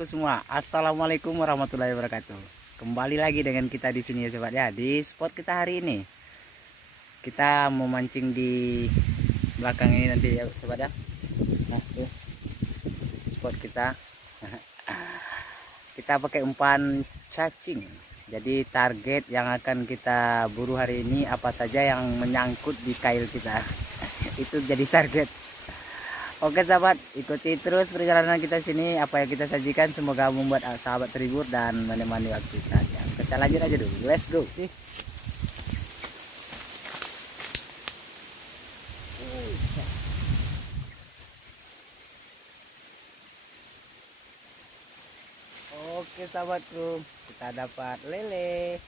sahabatku semua, assalamualaikum warahmatullahi wabarakatuh. Kembali lagi dengan kita di sini ya sobat ya. Di spot kita hari ini, kita mau mancing di belakang ini nanti ya sobat ya. Nah tuh spot kita. Kita pakai umpan cacing. Jadi target yang akan kita buru hari ini apa saja yang menyangkut di kail kita. Itu jadi target. Oke sahabat, ikuti terus perjalanan kita sini. Apa yang kita sajikan semoga membuat sahabat terhibur dan menemani waktu kita. Kita lanjut aja dulu, let's go. Oke sahabatku, kita dapat lele.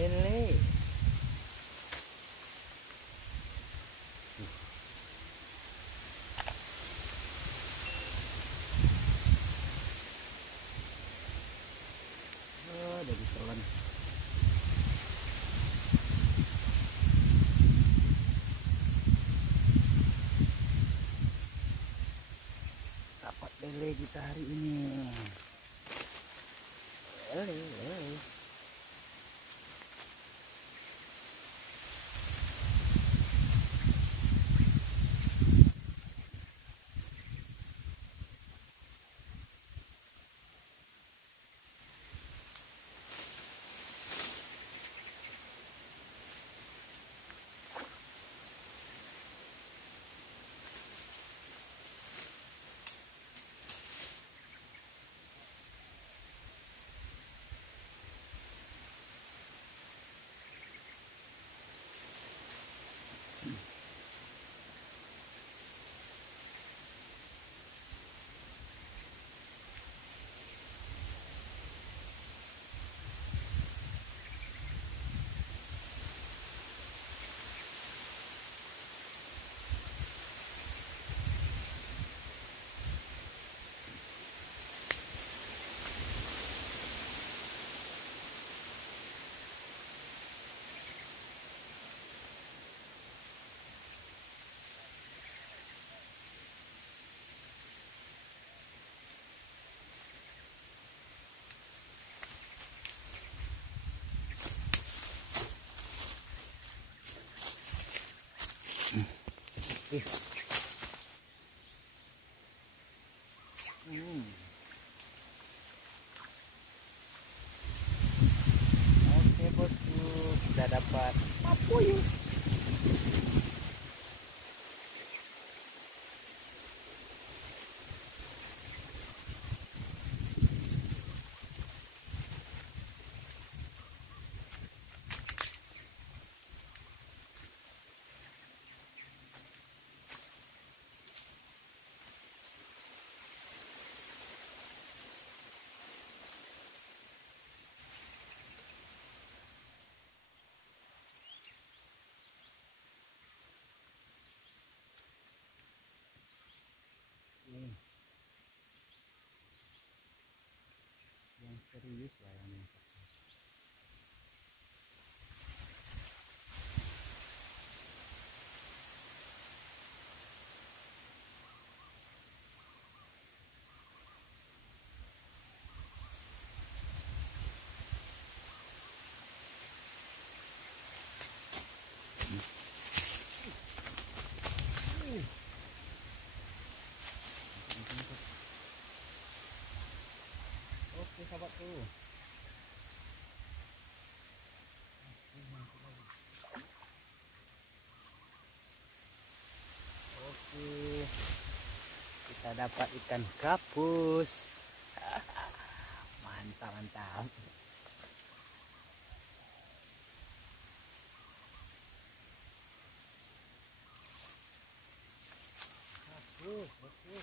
Lele. Dari telan. Dapat lele kita hari ini. Lele. Oke bosku, kita dapat papuyuh. Yang serius lah yang ini. Oke sahabatku. Oke, kita dapat ikan gabus. Mantap mantap. Bosku.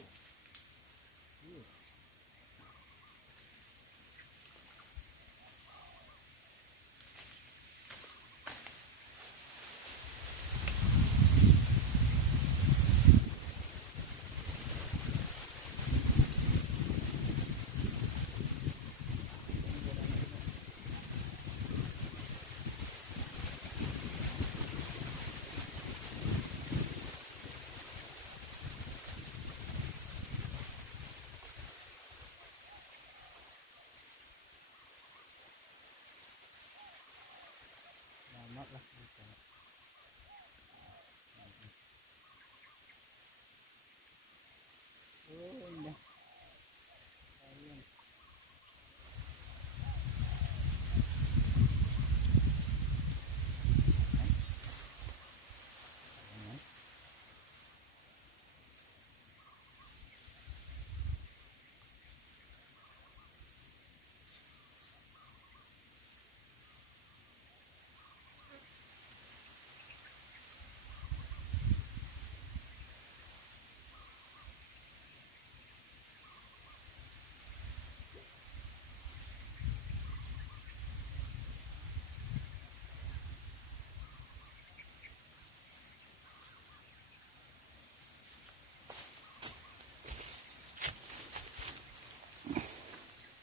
lah kita. Oh indah. Ayun.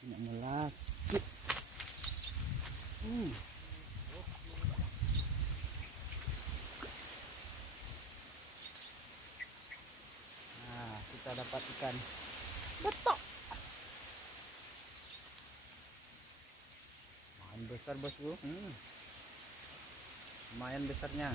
Nak melaki. Nah, kita dapat ikan betok. Lumayan besar bosku. Lumayan besarnya.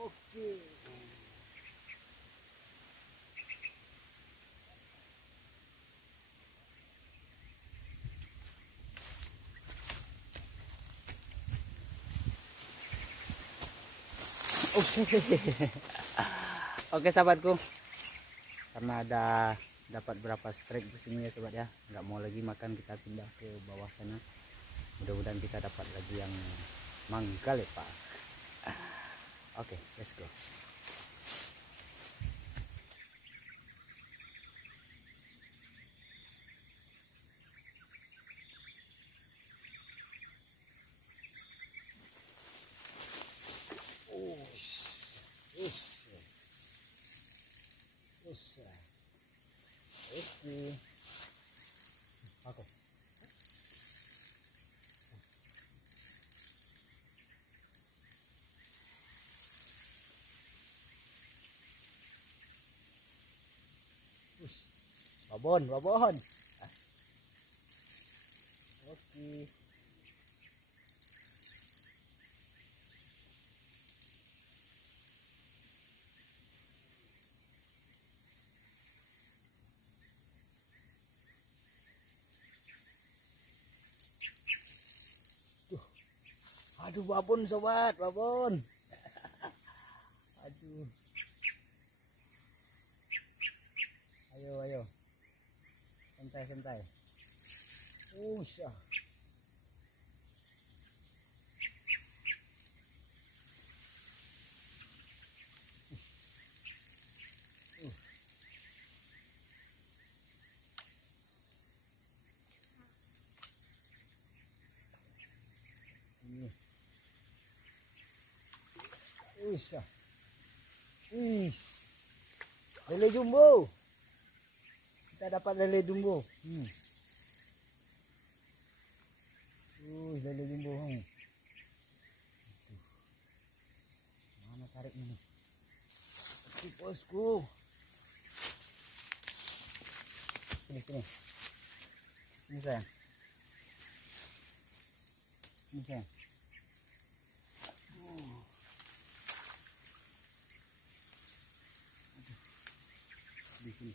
Oke. Oke sahabatku, karena ada dapat berapa strike di sini ya sobat ya, nggak mau lagi makan, kita pindah ke bawah sana. Mudah-mudahan kita dapat lagi yang manggal ya Pak. Oke, let's go. Oke. Oke. Babon, babon. Oke. Aduh babon sobat, babon. Aduh. Ayo, ayo. Santai, santai. Usah. Usah. Lele jumbo. Kita dapat lele jumbo. Lele jumbo. Mana tarik ini? Bosku. Sini, sini. Sini sayang. Sini sayang. Di sini.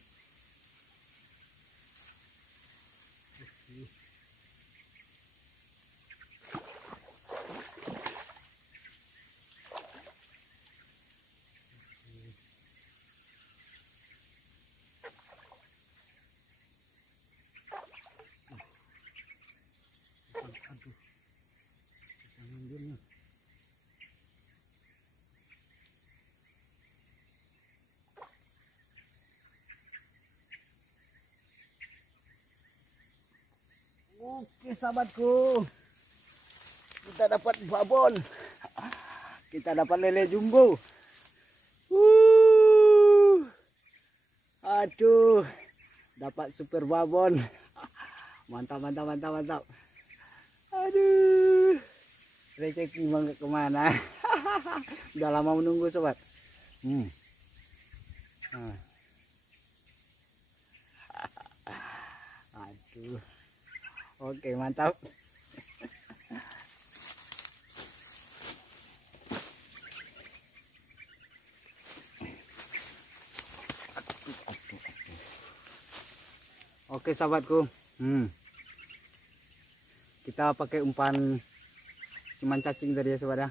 Aduh, bisa ngambilnya. Oke sahabatku, kita dapat babon, kita dapat lele jumbo. Aduh, dapat super babon. Mantap, mantap, mantap, mantap. Aduh, rezeki bangga kemana? Udah lama menunggu sobat. Aduh, oke mantap. Oke sahabatku, kita pakai umpan cuman cacing tadi ya sobat ya.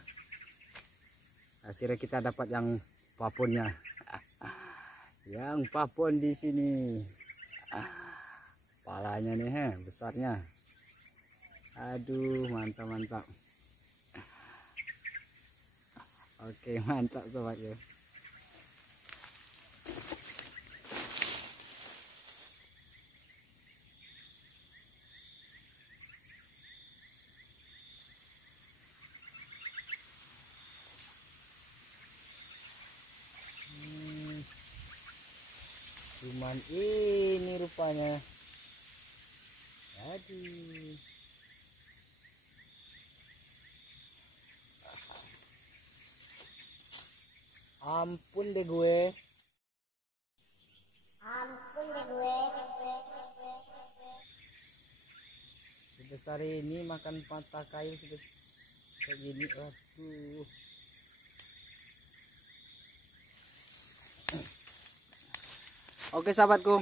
Akhirnya kita dapat yang paponnya. Yang papon di sini. Palanya nih, besarnya. Aduh, mantap mantap. Oke, mantap sobat ya. Cuman ini rupanya. Aduh. Ampun deh gue. Sebesar ini makan patah kayu sebesar kayak gini. Aduh. Oke sahabatku,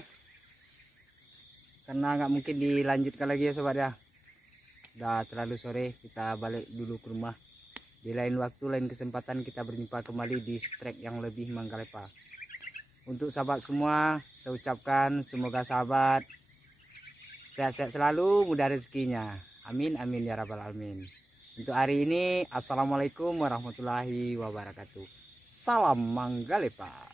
karena nggak mungkin dilanjutkan lagi ya sobat ya, udah terlalu sore, kita balik dulu ke rumah. Di lain waktu, lain kesempatan kita berjumpa kembali di strike yang lebih Manggalepa. Untuk sahabat semua, saya ucapkan semoga sahabat sehat-sehat selalu, mudah rezekinya, amin amin ya rabbal alamin. Untuk hari ini, assalamualaikum warahmatullahi wabarakatuh. Salam Manggalepa.